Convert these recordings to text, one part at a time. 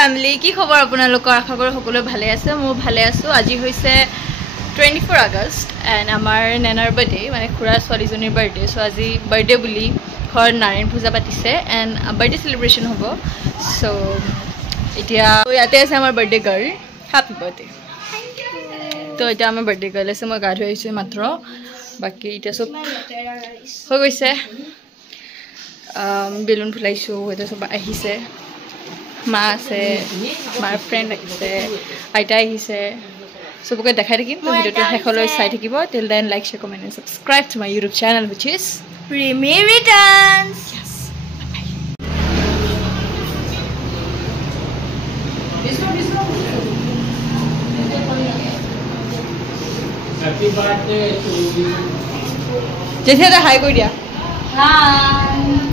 Family কি খবৰ আপোনালোকৰ আশা কৰো সকলো ভালে আছে মই ভালে আছো আজি হৈছে 24 আগষ্ট এন্ড আমাৰ নেনাৰ বাৰ্থডে মানে খুৰা ছোৱালীজনীৰ বাৰ্থডে সো আজি বাৰ্থডে বুলি ঘৰ নাৰায়ণ পূজা পাতিছে এন্ড বাৰ্থডে সেলিব্ৰেশন হ'ব সো এতিয়া ইয়াতে আছে আমাৰ বাৰ্থডে গাৰ্ল হ্যাপি বাৰ্থডে তো এটা আমাৰ বাৰ্থডে গাৰ্ল আছে মই গা ধুই আহিছো মাত্ৰ বাকি এটা সব হৈ গৈছে বেলুন ফুলাইছো এটা সব আহিছে মা আছে মাৰ ফ্ৰেন্ড আহিছে আইতা আহিছে সবকে দেখাই থাকিম তো ভিডিওটো শেষলৈ চাই থাকিব till then like share comment and subscribe to my YouTube channel which is Rimi Returns yes happy birthday to you জেঠিয়া হাই কৈ দিয়া হাই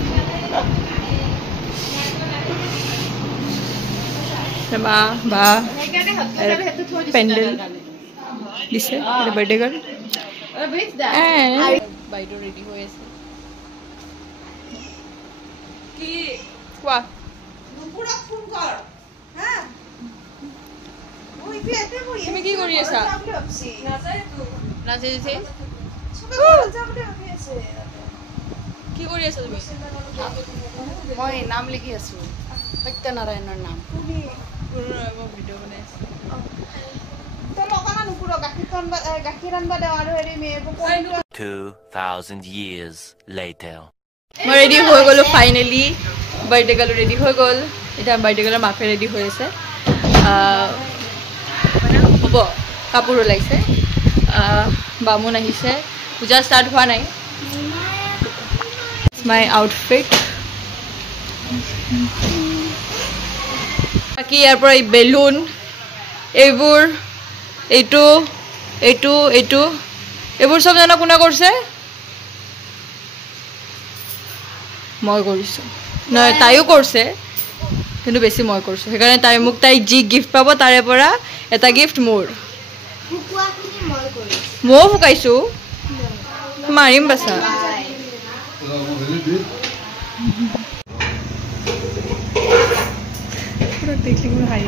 বা বা পেন্ডেল দিছে এটা বাৰ্থডে গাৰ্ল বাইটো ৰেডি হৈ আছে কি কোৱা নুপুৰা ফোন কৰ হ্যাঁ ওই পেটে পড়ি তুমি কি কৰি আছা নাচাই তো নাচে দিছে যাবলে আছে কি কৰি আছা তুমি মই নাম লিখি আছো সত্যনাৰায়ণৰ নাম তুমি ভিডিও বনাইছে তো লোকানা নুপুৰ গাখীৰ আনবা দেও আৰু হেৰি মে 2000 years later মই ৰেডি হৈ গলো ফাইনালি বাৰ্থডে গাল ৰেডি হৈ গল এটা বাৰ্থডে গালৰ মাফে ৰেডি হৈ আছে হ'ব কাপোৰ ওলাইছে বামুন আহিছে পূজা ষ্টাৰ্ট হোৱা নাই মাই আউটফিট বাকি ইয়াৰ পৰা এই বেলুন এইবোৰ এইটো এইটো এইটো এইবোৰ সব জানা কোনে কৰিছে মই কৰিছো নহয় তাইও কৰিছে কিন্তু বেছি মই কৰিছো সেইকাৰণে তাই মোক তাই জি গিফট পাব তাৰে পৰা এটা গিফট মোৰ ফুকুৱাখিনি মই কৰিছো মই ফুকাইছো মাৰিম বাছা পুরো দেখলি পুরো হাই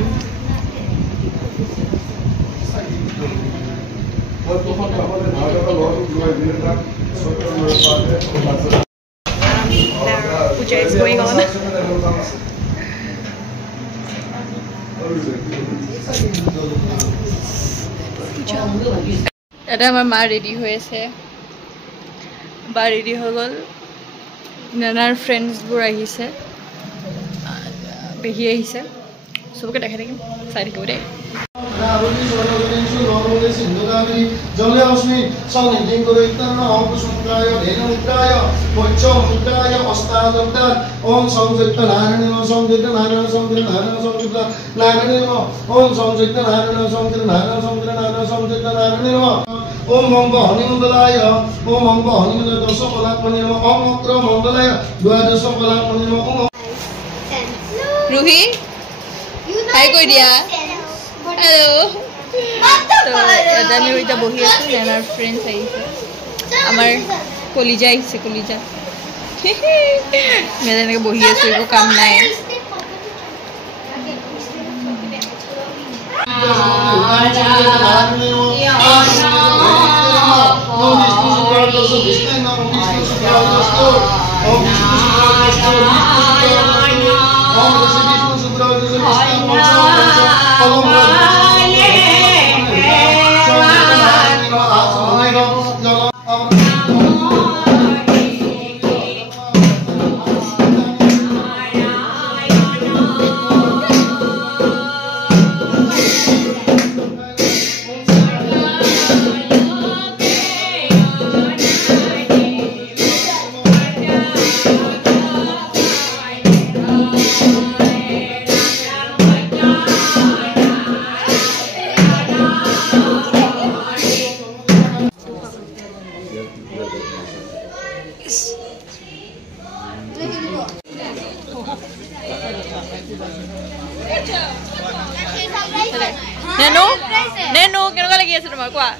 Puja is going on. এটা আমার মা রেডি হয়েছে বা রেডি হৈ গল নানাৰ ফ্ৰেন্ডছবোৰ আহিছে বেহি আহিছে সবকে দেখাই থাকিম চাই থাকিব দেই জলে অস্মি সংনিধিং করে ইত্তন অঙ্কুশঙ্কায় ধেনুত্রায় পঞ্চমুদ্রায় অষ্টাদন্তাৎ ওম সংযুক্ত নারায়ণ সংযুক্ত নারায়ণ সংযুক্ত নারায়ণ সংযুক্ত নারায়ণ ওম সংযুক্ত নারায়ণ সংযুক্ত নারায়ণ সংযুক্ত নারায়ণ সংযুক্ত নারায়ণ ওম মঙ্গ হনিমণ্ডলায় ওম মঙ্গ হনিমণ্ডল দশ কলাকমণি ওম অক্র মণ্ডলায় দ্বাদশ কলাকমণি ওম রুহি হাই কৈ দিয়া হেল্ল তো এটা আমি এটা বহি আছো নানাৰ ফ্ৰেন্ডছ আহিছে আমাৰ কলিজা আহিছে কলিজা মই এনেকৈ বহি আছো একো কাম নাই Nenu, Nenu, কেনেকুৱা লাগি আছে তোমাৰ কোৱা?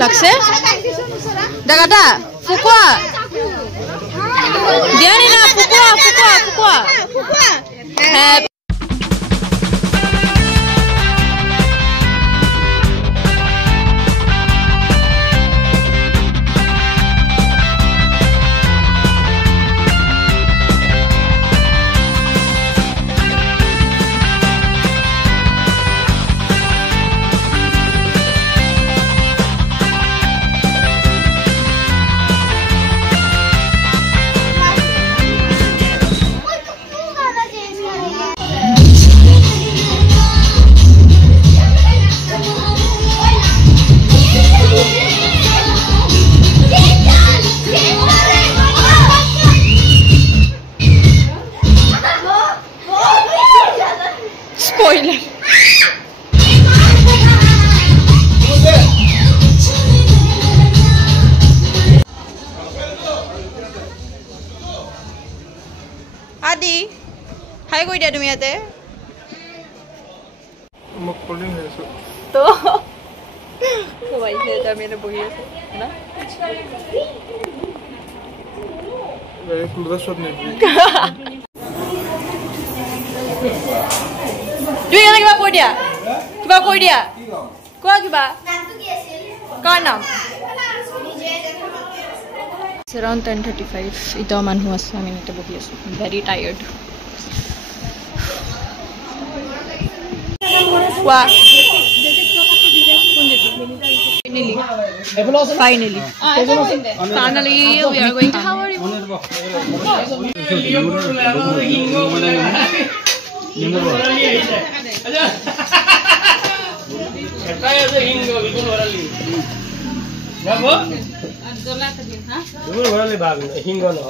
লাগছে দাগাটা ফুকুয়া দিয়ানি না ফুকুয়া ফুকুয়া ফুকুয়া হ্যাঁ spoiler Adi hi koi dia tumi ate mok calling hai to bhai se ta mere bohi ase na Very close shot nahi Dui kata kiba koi dia? Kiba koi dia? Kau kiba? Kau nam? It's around 10:35. Ito man huwa sa amin ito bohi aso. Very tired. Wah. Finally, we are going to. How are you? Hingo no.